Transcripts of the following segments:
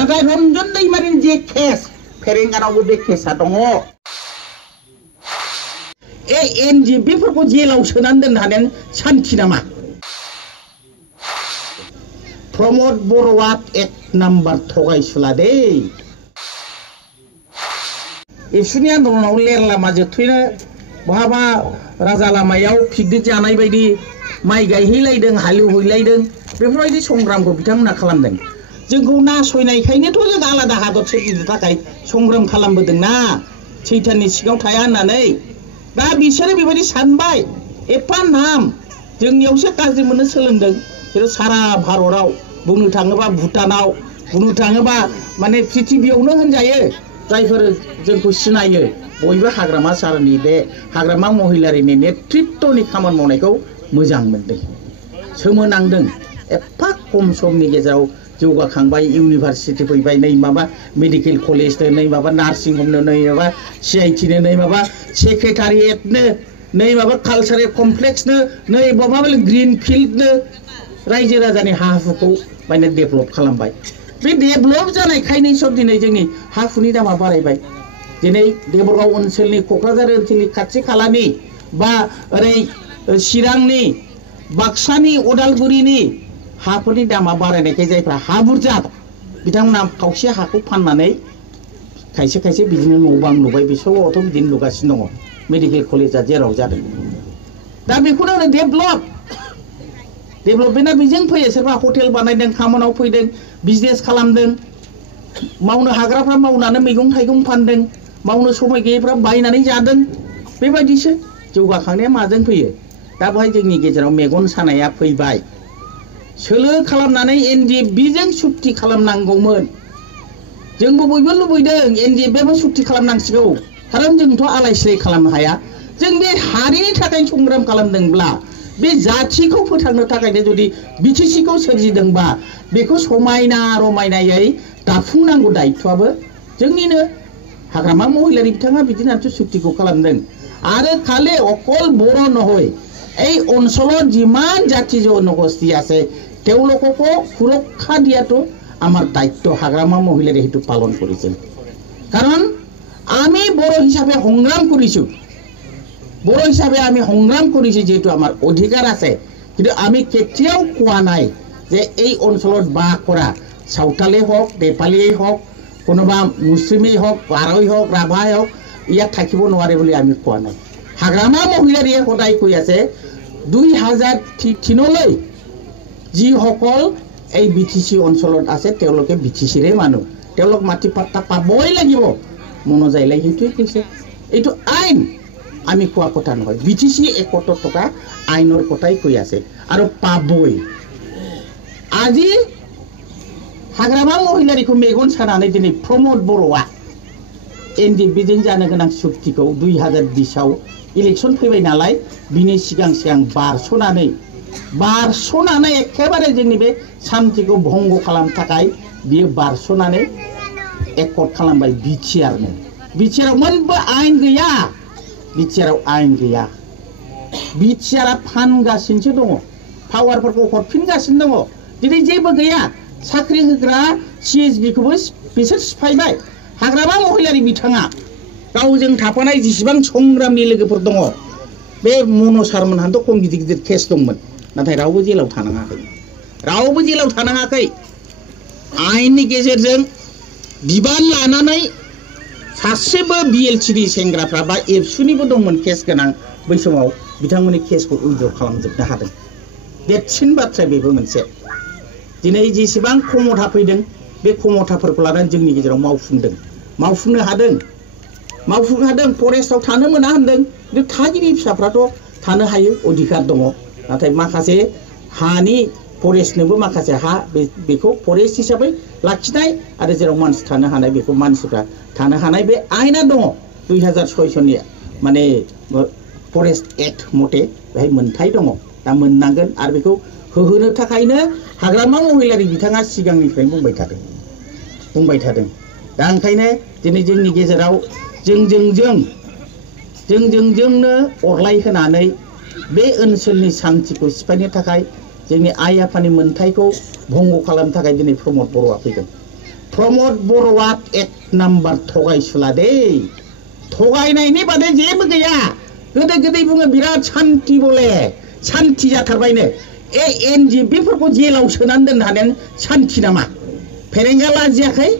नाथाय रन्जन दैमारिनि जे केस फेरेंगानावबो बे केसा दङ। एनजिपिफोरखौ जेलाव सोनानै दोननो हानायानो सान्थि नामा? प्रमद बर'आ एक नाम्बार थगायसुला दे। एबसुनि आन्दलनाव लेर लामा जोबथैनो बहाबा राजा लामायाव पिकनिक जानाय बायदि माइ गायहैलायदों, हालेवहैलायदों, बेफोरबायदि संग्रामखौ बिथांमोना खालामदों। जोंखौ नासयनायखायनोथ' जों आलादा हादर सोरजिनो थाखाय संग्राम खालामबोदोंना, सैताननि सिङाव थाया होननानै। दा बिसोरो बेबायदि सानबाय, एफा नाम जोंनियावसो गाज्रि मोननो सोलोंदों। खिन्थु सारा भारतआव बुंनो थाङोबा, भुटानाव बुंनो थाङोबा, माने पृथिबियावनो होनजायो जायफोर जोंखौ सिनायो बयबो हाग्रामा सारनि बे हाग्रामा महिलारिनि नेतृत्वनि खामानि मावनायखौ मोजां मोनदों, सोमोनांदों। एफा खम समनि गेजेराव जौगाखांबाय, इउनिभारसिटि फैबाय, नै माबा मेडिकेल कलेजनो, नै माबा नार्सिं हमनो, नै माबा CITनो, नै माबा सेक्रेटारियेटनो, नै माबा कालचारेल कमप्लेक्सनो, नै माबा ग्रिन फिल्डनो रायजो राजानि हा हुखौ माने डेभेलप खालामबाय। बे डेभेलप जानायखायनोसो दिनै जोंनि हा हुनि दामा बारायबाय। दिनै देबरगाव ओनसोलनि, क'क्राझार ओनसोलनि खाथि खालानि बा ओरै चिरांनि, बाक्सानि, उदालगुरिनि हाफोरनि दामा बारायनायखाय जायफ्रा हा बुरजा बिथांमोना खावसे हाखौ फाननानै खायसे खायसे बिदिनो न' बां लुबाय। बिसोरथ' बिदिनो लुगासिनो दङ, मेडिकेल कलेजा जेराव जादों। दा बेखौनो होनो डेभेलपमेन्टआ बेजों फैयो। सोरबा हटेल बानायदों, खामानियाव फैदों, बिजनेस खालामदों, मावनो हाग्राफ्रा मावनानै मैगं थाइगं फानदों, मावनो समाय गैयैफ्रा बायनानै जादों। बेबायदिसो जौगाखांनाया माजों फैयो? दा बेवहाय जोंनि गेजेराव मेगन सानाया फैबाय। सोलो खालामनानै NDFBजों सुक्ति खालामनांगौमोन। जोंबो बयबो लुबैदों NDFBआबो सुक्ति खालामनांसिगौ, खारन जोंथ' आलाय सिलाय खालामनो हाया। जों बे हारिनि थाखाय संग्राम खालामदोंब्ला, बे जाथिखौ फोथांनो थाखायनो जुदि BTCखौ सोरजिदोंबा, बेखौ समायना रमायनायै दाफुंनांगौ दायित्वआबो जोंनिनो। हाग्रामा महिलारि बिथाङा बिदिनो सुक्तिखौ खालामदों। आरो खालि अकल बर' নহয়, এই অঞ্চলত যিমান জাতি জনগোষ্ঠী আছে তেওঁলোককো সুৰক্ষা দিয়াটো আমাৰ দায়িত্ব। হাগ্ৰামা মহিলাৰে সেইটো পালন কৰিছিল, কাৰণ আমি বড়ো হিচাপে সংগ্ৰাম কৰিছোঁ। বড়ো হিচাপে আমি সংগ্ৰাম কৰিছোঁ, যিহেতু আমাৰ অধিকাৰ আছে। কিন্তু আমি কেতিয়াও কোৱা নাই যে এই অঞ্চলত বাস কৰা সাঁওতালেই হওক, নেপালীয়েই হওক, কোনোবা মুছলিমেই হওক, গাৰোই হওক, ৰাভাই হওক, ইয়াত থাকিব নোৱাৰে বুলি আমি কোৱা নাই। হাগ্ৰামা মহিলাৰীয়ে সদায় কৈ আছে 2003লৈ যিসকল এই BTC অঞ্চলত আছে তেওঁলোকে BTCৰে মানুহ, তেওঁলোক মাটি পাত্তা পাবই লাগিব। মনোজাইলাই সেইটোৱে কৈছে। এইটো আইন, আমি কোৱা কথা নহয়। BTC 71 টকা আইনৰ কথাই কৈ আছে আৰু পাবই। আজি हाग्रामा महिलारिखौ मेगन सानानै दिनै प्रमद बर'आ NDFBजों जानो गोनां सुक्तिखौ 2020आव इलेक्सन फैबाय नालाय, बिनि सिगां बारस'नानै एखेबारे जोंनि बे सान्थिखौ भंग खालामनो थाखाय बियो बारस'नानै एकर्ड खालामबाय बिटिआरनो। बिटिआराव मोनबो आयेन गैया, बिटिआराव आयेन गैया। बिटिआरा फानगासिनोसो दङ, पावारफोरखौ हरफिनगासिनो दङ, दिनै जेबो गैया। साख्रि होग्रा CSBखौबो बिसोर सिफायबाय। हाग्रामा महिलारि बिथाङा गावजों थाफानाय जेसेबां संग्रामनि लोगोफोर दङ, बे मनसारमोनहाथ' खम गिदिर गिदिर केस दंमोन, नाथाय रावबो जेलाव थानाङाखै, रावबो जेलाव थानाङाखै। आयेननि गेजेरजों बिबान लानानै सासेबो BLTनि सेंग्राफ्रा बा एबसुनिबो दंमोन केस गोनां, बै समाव बिथांमोननि केसखौ उइद्र' खालामजोबनो हादों। देरसिन बाथ्रा बेबो मोनसे। दिनै जेसेबां खमथा फैदों, बे खमथाफोरखौ लानानै जोंनि गेजेराव मावफुंनो हादों। फरेस्टआव थानो मोना होनदों, खिन्थु थागिबि फिसाफ्राथ' थानो हायो, अधिकार दङ। नाथाय माखासे हानि फरेस्टनोबो माखासे हा, बेखौ फरेस्ट हिसाबै लाखिनाय आरो जेराव मानसि थानो हानाय, बेखौ मानसिफ्रा थानो हानाय बे आयेना दङ। 2006 सननि माने फरेस्ट एक्ट मथे बेहाय मोनथाय दङ। दा मोननांगोन, आरो बेखौ होहोनो थाखायनो हाग्रामा महिलारि बिथाङा सिगांनिफ्रायनो बुंबाय थादों। दा ओंखायनो दिनै जोंनि गेजेराव जोंजोंनो अरलाय होनानै बे ओनसोलनि सान्थिखौ सिफायनो थाखाय, जोंनि आइ आफानि मोन्थायखौ भंग खालामनो थाखाय दिनै प्रमद बर'आ फैदों। प्रमद बर'आ एक नाम्बार थगायसुला दे थगायनायनि बादै जेबो गैया गोदो गोदै बुङो बिराद सान्ति बले सान्ति जाथारबायनो एनजिपिफोरखौ जेलाव सोनानै दोननानै सान्ति नामा फेरेंगा लाजियाखै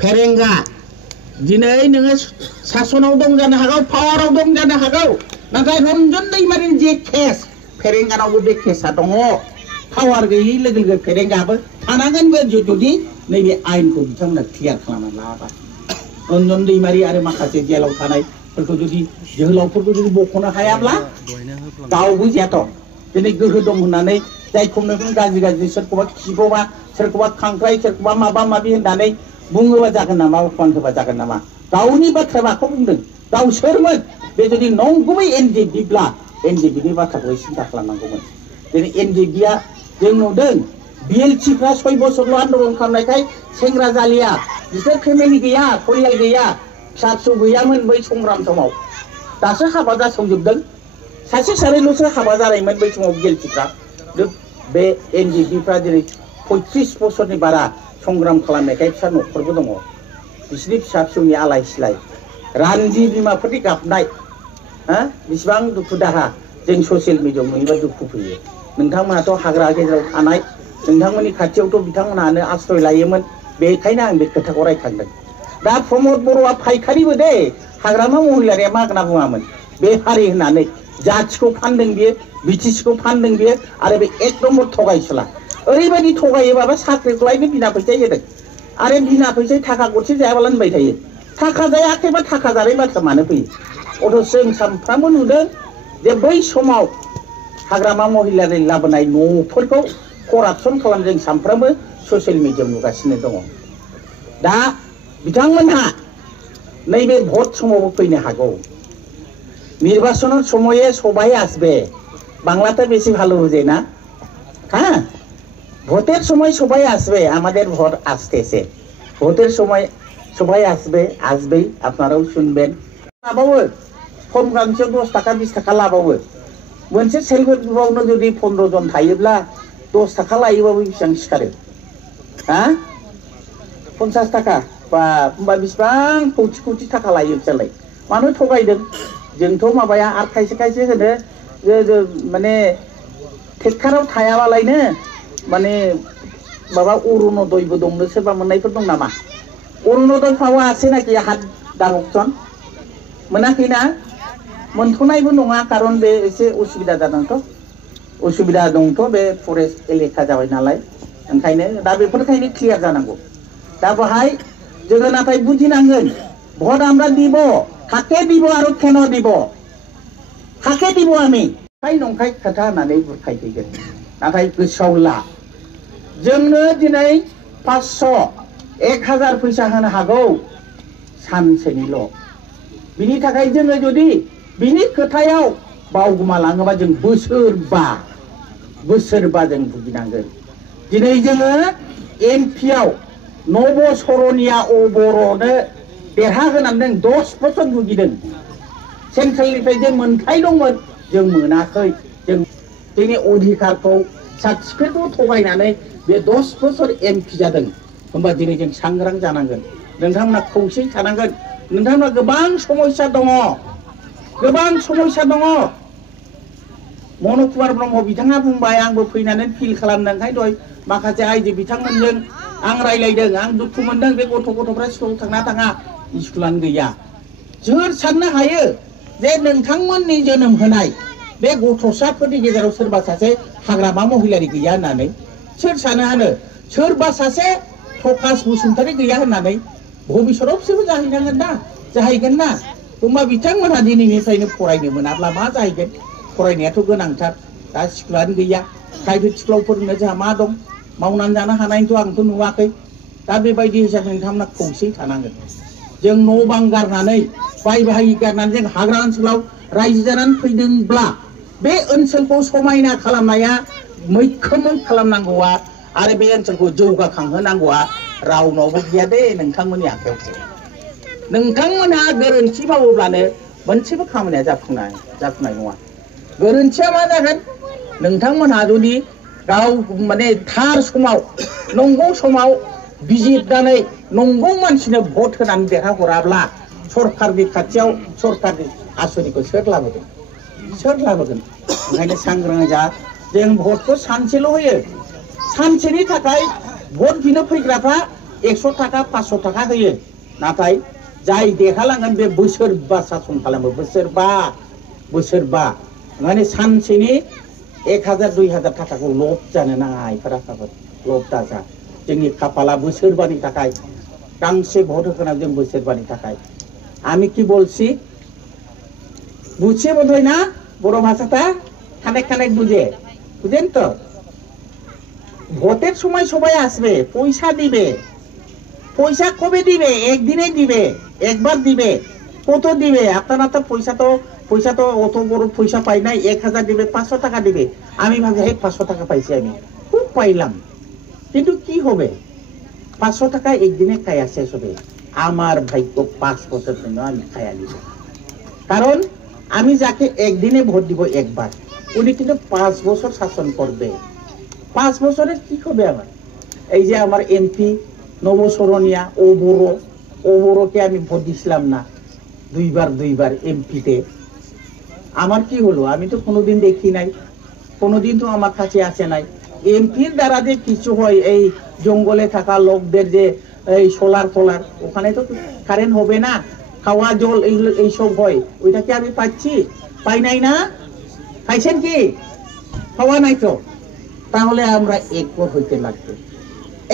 फेरेंगा दिनै नोङो सासनाव दं जानो हागौ पावाराव दं जानो हागौ नाथाय रन्जन दैमारिनि जे केस फेरेंगानावबो बे केसा दङ पावार गैयै लोगो लोगो फेरेंगाबो थानांगोनबो जुदि नैबे आयेनखौ बिथांमोना क्लियार खालामना लायाबा रन्जन दैमारि आरो माखासे जेलाव थानायफोरखौ जुदि जोहोलावफोरखौ जुदि बख'नो हायाब्ला गावबो जायाथ' दिनै गोहो दं होननानै जायखौ नों गाज्रि सोरखौबा खिगौबा सोरखौबा खांख्राइ सोरखौबा माबा माबि होननानै बुङोबा जागोन नामा अफमान होबा जागोन नामा गावनि बाथ्रा माखौ बुंदों गाव सोरमोन बे जुदि नंगुबै एनजिपिब्ला एनजिपिनि बाथ्राखौ सिन्था खालामनांगौमोन दिनै एनजिपिया जों नुदों बिएलसिफ्रा 6 बोसोरल' आन्दलन खालामनायखाय सेंग्रा जालिया बिसोर फेमिलि गैया परियाल गैया फिसा फिसौ गैयामोन बै संग्राम समाव दासो हाबा जासंजोबदों सासे सानैल'सो हाबा जानायमोन बै समाव बिएलसिफ्रा बे एनजिपिफ्रा दिनै 35 बोसोरनि बारा संग्राम खालामनायखाय फिसा न'खरबो दङ बिसोरनि फिसा फिसौनि आलाय सिलाय रानजि बिमाफोरनि गाबनाय बिसिबां दुखु दाहा जों ससियेल मिडियायाव नुयोबा दुखु फैयो नोंथांमोनाथ' हाग्रा गेजेराव थानाय नोंथांमोननि खाथियावथ' बिथांमोनानो आश्रय लायोमोन बेखायनो आं बे खोथाखौ रायखांदों दा प्रमद बर'आ फायखारिबो दे हाग्रामा महिलारिया मा होनना बुङामोन बे हारि होननानै जाथिखौ फानदों बियो बिटिसिखौ फानदों बियो आरो बे एक नम्बर थगायसुला ओरैबायदि थगायोबाबा साख्रिखौ लायनो बिना फैसा होदों आरो बिना फैसा थाखा गरसे जायाबाला होनबाय थायो थाखा जायाखैबा थाखा जानाय बाथ्रा मानो फैयो अथच जों सानफ्रामबो नुदों जे बै समाव हाग्रामा महिलारि लाबोनाय न'फोरखौ करापसन खालाम जों सानफ्रामबो ससियेल मिडियायाव नुगासिनो दङ दा बिथांमोनहा नैबे भट समावबो फैनो हागौ निर्वाचনের সময়ে সবাই আসবে বাংলাতে বেশি ভালো বুঝে না হ্যাঁ ভোটের সময় সবাই আসবে আমাদের ভোট আসতেছে ভোটের সময় সবাই আসবেই আপনারাও শুনবেন লাবাবো ফর্ম গাंसे 10 টাকা 20 টাকা লাबावो मोनसे सेल्फ हेल्प ग्रुपआवनो जुदि 15 जन थायोब्ला 10 टाका लायोबाबो बेसेबां सिखारो हा 50 टाका बा होमबा बेसेबां कौटि टाका लायो बिसोरलाय मानो थगायदों जोंथ' माबाया आरो खायसे होनो माने टेक्काराव थायाबालायनो माने माबा अरुणोदयबो दंनो सोरबा मोननायफोर दं नामा अरुणोदय पावा আছে নাকি हात दागकसन मोनाखैना मोनथ'नायबो नङा खारन बे एसे उसुबिदा दंथ' बे फरेस्ट एलेखा जाबाय नालाय ओंखायनो दा बेफोरखायनो क्लियार जानांगौ दा बेहाय जोङो नाथाय बुजिनांगोन भट আমরা দিব কাকে দিব আৰু কেন দিব কাকে দিব আমি खाय नंखाय खोथा होननानै बुरखायफैगोन नाथाय गोसोआव ला जोंनो दिनै 500 1000 फैसा होनो हागौ सानसेनिल' बिनि थाखाय जोङो जुदि बिनि खोथायाव बावगोमालाङोबा जों बोसोरबा जों भुगिनांगोन दिनै जोङो एमपिआव नब सरनिया अबर'नो देरहाहोनानै 10 बोसोर भुगिदों सेन्ट्रेलनिफ्राय जे मोनथाय दंमोन जों मोनाखै जों जोंनि अधिकारखौ सार्टिफिकेटखौ थगायनानै बे 10 बोसोर एमपि जादों होमबा दिनै जों सांग्रां जानांगोन नोंथांमोना खौसे थानांगोन नोंथांमोना गोबां समस्या दङ मन कुमार ब्रह्म बिथाङा बुंबाय आंबो फैनानै फिल खालामदोंखाय दय माखासे आइजो बिथांमोनजों आं रायलायदों आं दुखु मोनदों बे गथ'फ्रा स्कुलाव थाङा स्कुलानो गैया सोर साननो हायो जे नोंथांमोननि जोनोम होनाय बे गथ'साफोरनि गेजेराव सोरबा सासे हाग्रामा महिलारि गैया होननानै सोर सानो हानो सोरबा सासे प्रकाश बसुमतारी गैया होननानै भबिष्यतआव बिसोरबो जाहैगोन ना होमबा बिथांमोनहा दिनैनिफ्रायनो फरायनो मोनाब्ला मा जाहैगोन फरायनायाथ' गोनांथार दा स्कुलानो गैया प्राइभेट स्कुलाव फोरोंनो जोंहा मा दं मावनानै जानो हानायथ' आंथ' नुवाखै दा बेबायदि हिसाबै नोंथांमोना खौसे थानांगोन जों न' बां गारनानै बाय बाहागि गारनानै जों हाग्रा ओनसोलाव रायजो जानानै फैदोंब्ला बे ओनसोलखौ समायना खालामनाया मैखोमै खालामनांगौआ आरो बे ओनसोलखौ जौगाखांहोनांगौआ रावनावबो गैया दे नोंथांमोननि आखायावसो नोंथांमोनहा गोरोन्थि मावोब्लानो मोनसेबो खामानिया जाफुंनाय नङा गोरोन्थिया मा जागोन नोंथांमोनहा जुदि गाव माने थार समाव नंगौ समाव बिजिरनानै नंगौ मानसिनो भट होनानै देरहाहराब्ला सरकारनि खाथियाव सरकारनि आसनिखौ सोर लाबोगोन ओंखायनो सांग्रां जा जों भटखौ सानसेल' होयो सानसेनि थाखाय भट बिनो फैग्राफ्रा 100 थाखा 500 थाखा होयो नाथाय जाय देरहालांगोन बे बोसोरबा सासन खालामो बोसोरबा ओंखायनो सानसेनि 1000 2000 थाखाखौ लब जानो नाङा इफोराखाबो लब दाजा जोंनि खाफाला बोसोरबानि थाखाय गांसे भट होगोन जों बोसोरबानि थाखाय আমি কি বলছি বুঝছে বোধহয় না বড় ভাষাটা খানিক খানিক বুঝেন তো ভোটের সময় সবাই আসবে পয়সা দিবে পয়সা কবে দিবে একদিনে দিবে একবার দিবে কত দিবে আপনারা তো পয়সা তো অত বড় পয়সা পাই না 1000 দিবে 500 টাকা দিবে আমি ভাবছি 500 টাকা পাইছি আমি খুব পাইলাম কিন্তু কি হবে 500 টাকা একদিনে খায়া শেষ হবে আমার ভাগ্য 5 বছর জন্য আমি খায়া নিব কারণ আমি যাকে একদিনে ভোট দিব একবার উনি কিন্তু 5 বছর শাসন করবে 5 বছরের কি হবে আমার এই যে আমার এমপি নবসরণিয়া ও বড়কে আমি ভোট দিছিলাম না দুইবার এমপিতে আমার কি হলো আমি তো কোনোদিন দেখি নাই কোনোদিন তো আমার কাছে আসে নাই এমপির দ্বারা যে কিছু হয় এই জঙ্গলে থাকা লোকদের যে এই সোলার ওখানে তো কারেন্ট হবে না খাওয়া জল এই সব হয় ওইটা কি আমি পাচ্ছি পাই নাই না পাইছেন কি খাওয়া নাই তো তাহলে আমরা একবার হইতে লাগবে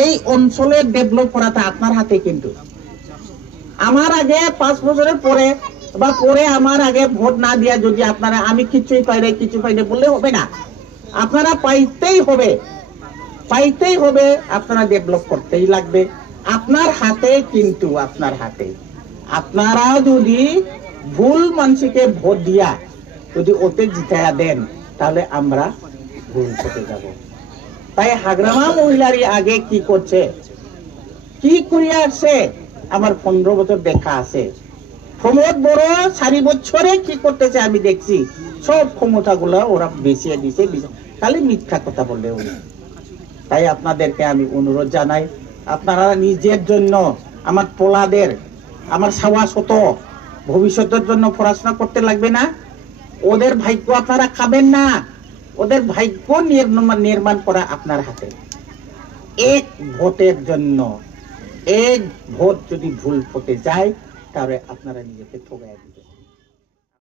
এই অঞ্চলের ডেভেলপ করাটা আপনার হাতে কিন্তু আমার আগে 5 বছরের পরে বা পরে আমার আগে ভোট না দিয়া যদি আপনারা আমি কিছুই পাই না বললে হবে না আপনারা পাইতেই হবে আপনারা ডেভেলপ করতেই লাগবে আপনার হাতে কিন্তু আপনারা যদি ভুল মানুষকে ভোট দিয়া যদি ওতে জিতায়া দেন তাহলে আমরা ভুল পথে যাব তাই হাগ্রামা মহিলারই আগে কি করছে কি করিয়া আসছে আমার 15 বছর দেখা আছে প্রমোদ বড় 4 বছরে কি করতেছে আমি দেখছি সব ক্ষমতাগুলো ওরা বেশিয়ে দিছে খালি মিথ্যা কথা বললে উনি তাই আপনাদেরকে আমি অনুরোধ জানাই আপনারা নিজের জন্য আমার পোলাদের আমার সাওয়াশত ভবিষ্যতের জন্য পড়াশোনা করতে লাগবে না ওদের ভাগ্য আপনারা খাবেন না ওদের ভাগ্য নির্মাণ করা আপনার হাতে এক ভোটের জন্য এক ভোট যদি ভুল পথে যায় তাহলে আপনারা নিজেকে ঠকাইয়া দিবেন